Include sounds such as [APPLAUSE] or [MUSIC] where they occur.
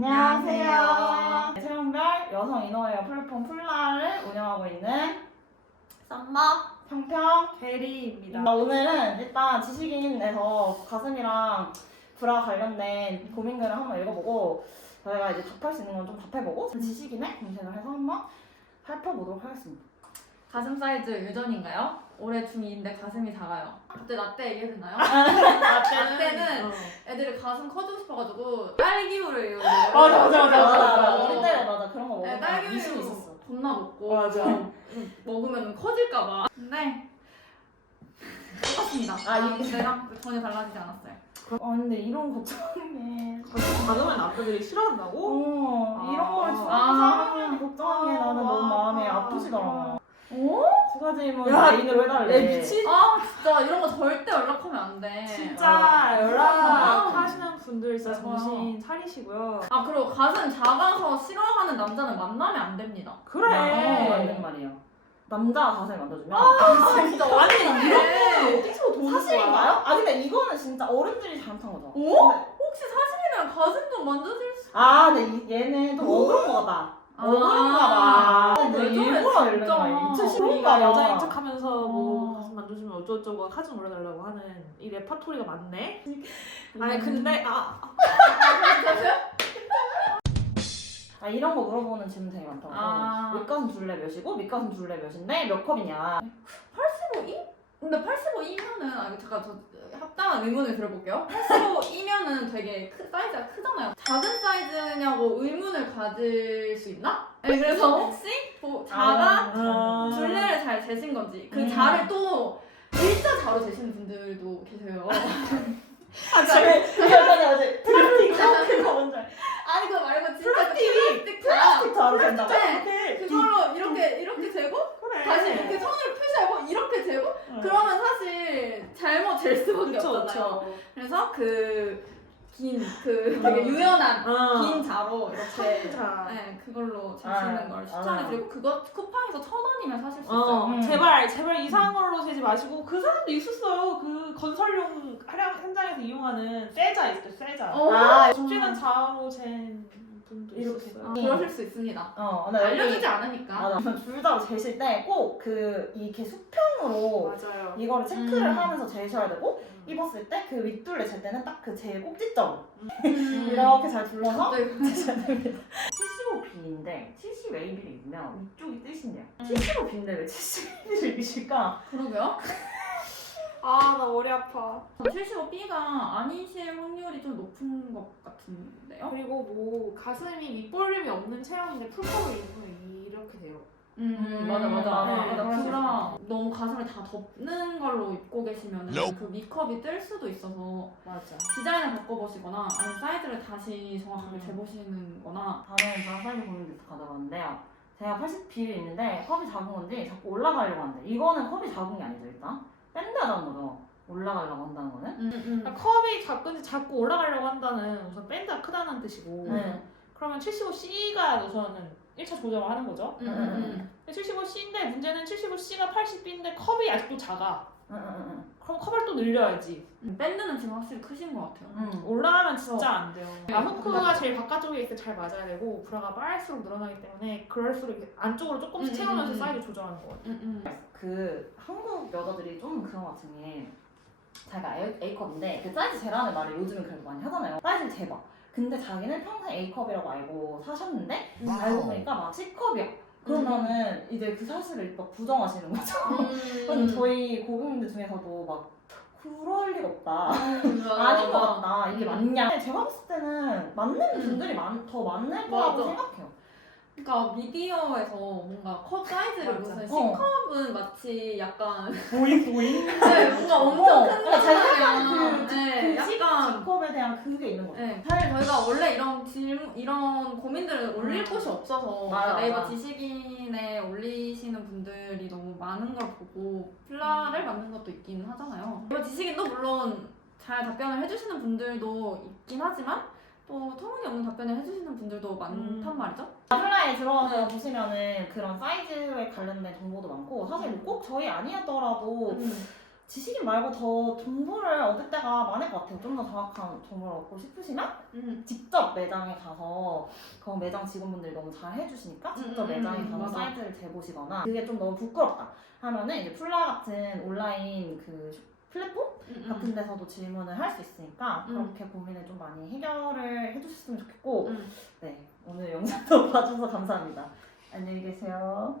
안녕하세요. 체형별 여성 이너웨어 플랫폼 풀라를 운영하고 있는 썸머 평평 베리입니다. 나 오늘은 일단 지식인에서 가슴이랑 브라 관련된 고민글을 한번 읽어보고 저희가 이제 답할 수 있는 건 좀 답해보고 지식인에 검색을 해서 한번 살펴보도록 하겠습니다. 가슴 사이즈 유전인가요? 올해 중2인데 가슴이 작아요. 그때 나때 얘기해도 되나요? [LAUGHS] 나나 때는 어. 애들이 가슴 커지고 싶어가지고 딸기우를 맞아, 맞아, 맞아, 맞아, 맞아. 어릴 때 맞아 그런 거 네, 먹으면 딸기우유 미신이 있었어. 겁나 먹고 맞아. 음, [LAUGHS] 먹으면 커질까봐. 근데 똑같습니다. 아, 아, 이게- 이때랑 전혀 달라지지 않았어요. 아 근데 이런 걱정이 작으면 남자들이 싫어한다고? 어, 아. 이런 걸 중학교 아. 3학년이 걱정한 게 아, 나는 너무 마음이 아. 아프시더라. 오? 두 가지 질문 야, 메인으로 해달래. 야, 미친. 아 진짜 이런 거 절대 연락하면 안 돼. 진짜 아. 연락하시는 분들 진짜. 정신 차리시고요. 아 그리고 가슴 작아서 싫어하는 남자는 만나면 안 됩니다. 그래. 어, 맞는 말이야. 남자가 가슴을 만져주면 아 진짜 [LAUGHS] 아니 어떡해. 어디서 돈 사실인가요? 아 근데 이거는 진짜 어른들이 잘못한 거죠. 오? 근데- 혹시 사실이면 가슴 좀 만져줄 수? 아 근데 이- 얘는 좀 억울한 거다. 봐. 아, 근데 왜 저래, 일부러 진짜. 거야. 우리가 2015년 가 여자인 척 하면서 뭐 어. 가슴 만져주면 어쩌고저쩌고 하지 말아달라고 하는 이 레파토리가 많네. 음. 아니 근데 아 아 이런 거 물어보는 질문 되게 많다고. 아. 밑가슴 둘레 몇이고 밑가슴 둘레 몇인데 몇 컵이냐. 85이? 근데 85이면은 아 잠깐 저 합당한 의문을 들어볼게요. 85이면은 [LAUGHS] 되게 크, 사이즈가 크잖아요. 작은 사이즈냐고 의문을 가질 수 있나? 네, 그래서 혹시 뭐 자가 아. 둘레를 잘 재신 건지 그 음. 자를 또 일자 자로 재시는 분들도 계세요. 아 지금 이거는 어제 플라스틱 뭔지 알아? 아니 그거 말고 진짜 플라스틱! 그 플라스틱 자 플라스틱 자로 된다고? 네. 그걸로 이렇게 이렇게 재고 그래. 다시 이렇게 손으로 펴시고 이렇게 재고 그러면 사실 잘못 잴 수밖에 그쵸, 없잖아요. 그쵸. 그래서 그 긴 그 되게 유연한 어. 긴 자로 이렇게 자. 네 그걸로 재시는 아, 걸 아. 추천해드리고 그거 쿠팡에서 천 원이면 사실 수 있어요. 어, 음. 제발 제발 이상한 걸로 재지 마시고 그 사람도 있었어요. 그 건설용 하량 현장에서 이용하는 쇠자 있어요. 쇠자. 어? 아, 좁지는 자로 잰 분도 이렇게. 있었어요. 아, 그러실 수 있습니다. 어, 나 여기 알려주지 않으니까. 맞아. 줄자로 재실 때 꼭 그 이렇게 수평으로 맞아요. 이거를 체크를 음. 하면서 재셔야 되고 입었을 때 그 윗둘레 잴 때는 딱 그 제일 꼭지점 음. [LAUGHS] 이렇게 잘 둘러서 갑자기 [LAUGHS] 재셔야 됩니다. 75B인데 70AB를 입으면 위쪽이 뜨신대요. 음. 75B인데 왜 71을 입으실까? 그러게요. [LAUGHS] 아 나 머리 아파. 75B가 아니실 확률이 좀 높은 것 같은데요? 그리고 뭐 가슴이 밑볼륨이 없는 체형인데 풀컵을 입으면 이렇게 돼요. 음, 맞아 맞아. 맞아. 네, 그럴 수 그랑 너무 가슴을 다 덮는 걸로 입고 계시면 그 밑컵이 뜰 수도 있어서 맞아. 디자인을 바꿔보시거나 아니면 사이즈를 다시 정확하게 음. 재보시는 거나 다음에 제가 사이즈 보는 데서 가져갔는데요. 제가 80B를 입는데 컵이 작은 건지 자꾸 올라가려고 하는데 이거는 컵이 작은 게 아니죠 일단? 밴드 하자는 거죠. 올라가려고 한다는 거는. 음, 음. 그러니까 컵이 작은지 자꾸 올라가려고 한다는 우선 밴드가 크다는 뜻이고 네. 그러면 75C가 우선은 1차 조정을 하는 거죠. 음, 음, 75C인데 문제는 75C가 80B인데 컵이 아직도 작아. 응, 응, 응, 그럼 컵을 또 늘려야지. 음. 밴드는 지금 확실히 크신 것 같아요. 응. 올라가면 진짜 안 돼요. 네, 아, 후크가 제일 바깥쪽에 있을 때 잘 맞아야 되고 브라가 빠를수록 늘어나기 때문에 그럴수록 이렇게 안쪽으로 조금씩 음, 채우면서 음, 음. 사이즈 조정하는 거 같아요. 음, 음. 그 한국 여자들이 좀 그런 것 같은 게 자기가 A, A컵인데 그 사이즈 재라는 말을 요즘은 그래도 많이 하잖아요. 사이즈를 재봐. 근데 자기는 평생 A컵이라고 알고 사셨는데 알고 보니까 막 C컵이야. 그러면은 이제 그 사실을 막 부정하시는 거죠. 음. [LAUGHS] 저희 고객님들 중에서도 막 그럴 리가 없다. 음, [LAUGHS] 아닌 것. 같다. 이게 음. 맞냐? 제가 봤을 때는 맞는 음. 분들이 많, 더 많을 거라고 맞아. 생각해요. 그러니까 미디어에서 뭔가 컵 사이즈를 맞아. 무슨 어. C컵은 마치 약간 보잉 보잉. [LAUGHS] 네, 뭔가 엄청 어, 큰 그러니까 자기가 거잖아요. 그, 네, 그 C컵에 대한 그게 있는 거죠. 네, 사실 저희가 원래 이런 질문, 이런 고민들을 올릴 음. 곳이 없어서 맞아, 네이버 맞아. 지식인에 올리시는 분들이 너무 많은 걸 보고 플라를 만든 것도 있긴 하잖아요. 네이버 지식인도 물론 잘 답변을 해주시는 분들도 있긴 하지만 또 터무니없는 답변을 해주시는 분들도 많단 음. 말이죠. 플라에 들어가서 보시면은 그런 사이즈에 관련된 정보도 많고 사실 뭐꼭 저희 아니었더라도 음. 지식인 말고 더 정보를 얻을 때가 많을 것 같아요. 좀 더 정확한 정보를 얻고 싶으시면 음. 직접 매장에 가서 그 매장 직원분들이 너무 잘 해주시니까 직접 음, 음, 매장에 음, 가서 맞아. 사이트를 재보시거나 그게 좀 너무 부끄럽다 하면은 이제 풀라 같은 온라인 그 쇼- 플랫폼 같은 데서도 질문을 할 수 있으니까 음. 그렇게 고민을 좀 많이 해결을 해주셨으면 좋겠고 음. 네 오늘 영상도 [LAUGHS] 봐주셔서 감사합니다. 안녕히 계세요.